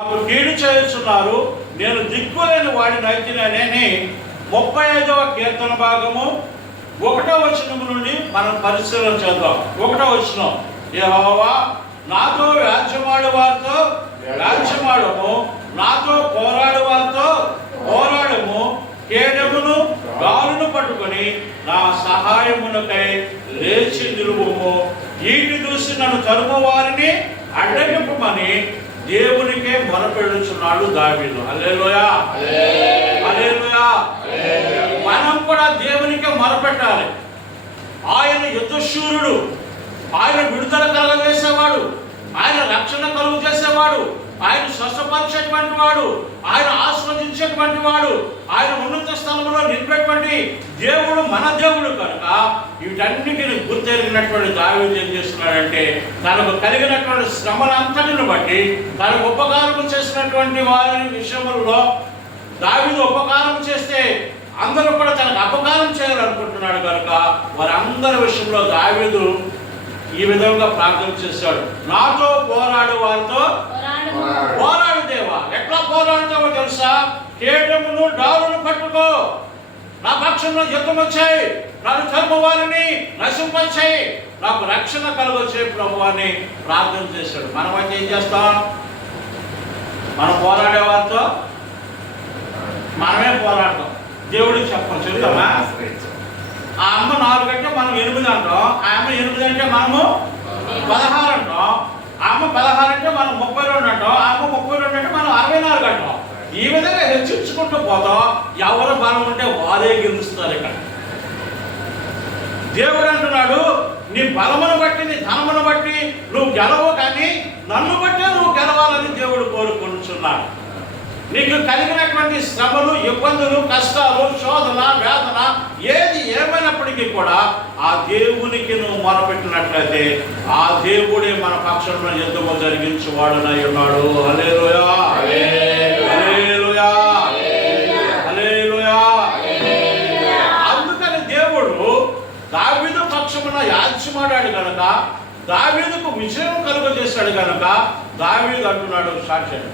నాకు కీడు చేస్తున్నారు నేను దిక్కులేని వాడిని అయితేనేని ముప్పై ఐదవ కీర్తన భాగము. ఒకటో వచనం నుండి మనం పరిశీలన చేద్దాం. ఒకటో వచనం. యెహోవా నాతో వ్యాజ్యమాడు వారితో వ్యాజ్యమాడము. నాతో పోరాడు వారితో పోరాడము. కేడమును గాలును పట్టుకొని నా సహాయమునకై లేచి నిలువము. ఈటి చూసి నన్ను తరుము వారిని అడ్డగింపమని దేవునికే మొరపెడుచున్నాడు దావీదు. అల్లేలోయా అల్లేలోయా మనం కూడా దేవునికే మొరపెట్టాలి. ఆయన యుద్ధశూరుడు. ఆయన విడుదల కలగజేసేవాడు ఆయన రక్షణ కలుగు చేసేవాడు. ఆయన స్వస్థపరిచేటువంటి వాడు. ఆయన ఆస్వాదించేటువంటి వాడు. ఆయన ఉన్నత స్థలంలో నిలిపేటువంటి దేవుడు మన దేవుడు కనుక వీటన్నిటిని గుర్తెరిగినటువంటి దావీదు ఏం చేస్తున్నాడంటే తనకు కలిగినటువంటి శ్రమలంతటిని బట్టి తనకు ఉపకారం చేసినటువంటి వారి విషయంలో దావీదు ఉపకారం చేస్తే అందరూ కూడా తనకు అపకారం చేయాలనుకుంటున్నాడు కనుక వారందరి విషయంలో దావీదు ఈ విధంగా ప్రార్థన చేశాడు. నాతో పోరాడు వారితో పోరాడు. తెలుసా? కేటమును డాలును పట్టుకో. నా పక్షంలో యుద్ధం వచ్చాయి నన్ను చర్మ వారిని నశింపచ్చాయి నాకు రక్షణ కలగొచ్చే ప్రభు అని ప్రార్థన చేశాడు. మనం అయితే ఏం చేస్తాం? మనం పోరాడే వారితో మనమే పోరాడతాం. దేవుడికి చెప్పం చెప్తామా ఆ అమ్మ నాలుగు అంటే మనం ఎనిమిది అంటాం. ఆ అమ్మ ఎనిమిది అంటే మనము పదహారు అంటాం. ఆ అమ్మ పదహారు అంటే మనం ముప్పై రెండు అంటాం ఆ అమ్మ ముప్పై రెండు అంటే మనం అరవై నాలుగు అంటాం ఈ విధంగా హెచ్చించుకుంటూ పోతాం ఎవరు బలం ఉంటే వారే గెలుస్తారు ఇక్కడ. దేవుడు అంటున్నాడు నీ బలమును బట్టి నీ ధనమును బట్టి నువ్వు గెలవు కానీ నన్ను బట్టే నువ్వు గెలవాలని దేవుడు కోరుకుంటున్నాడు. నీకు కలిగినటువంటి శ్రమలు ఇబ్బందులు కష్టాలు శోధన వేదన ఏది ఏమైనప్పటికీ కూడా ఆ దేవునికి నువ్వు మొరపెట్టినట్లయితే ఆ దేవుడే మన పక్షంలో ఎందుకు జరిగించేవాడునై ఉన్నాడు? అలే యాచిమాడాడు యాజ్యమాడాడు కనుక దావీదుకు విజయం కలుగజేశాడు కనుక దావీదు అంటున్నాడు సాక్ష్యం.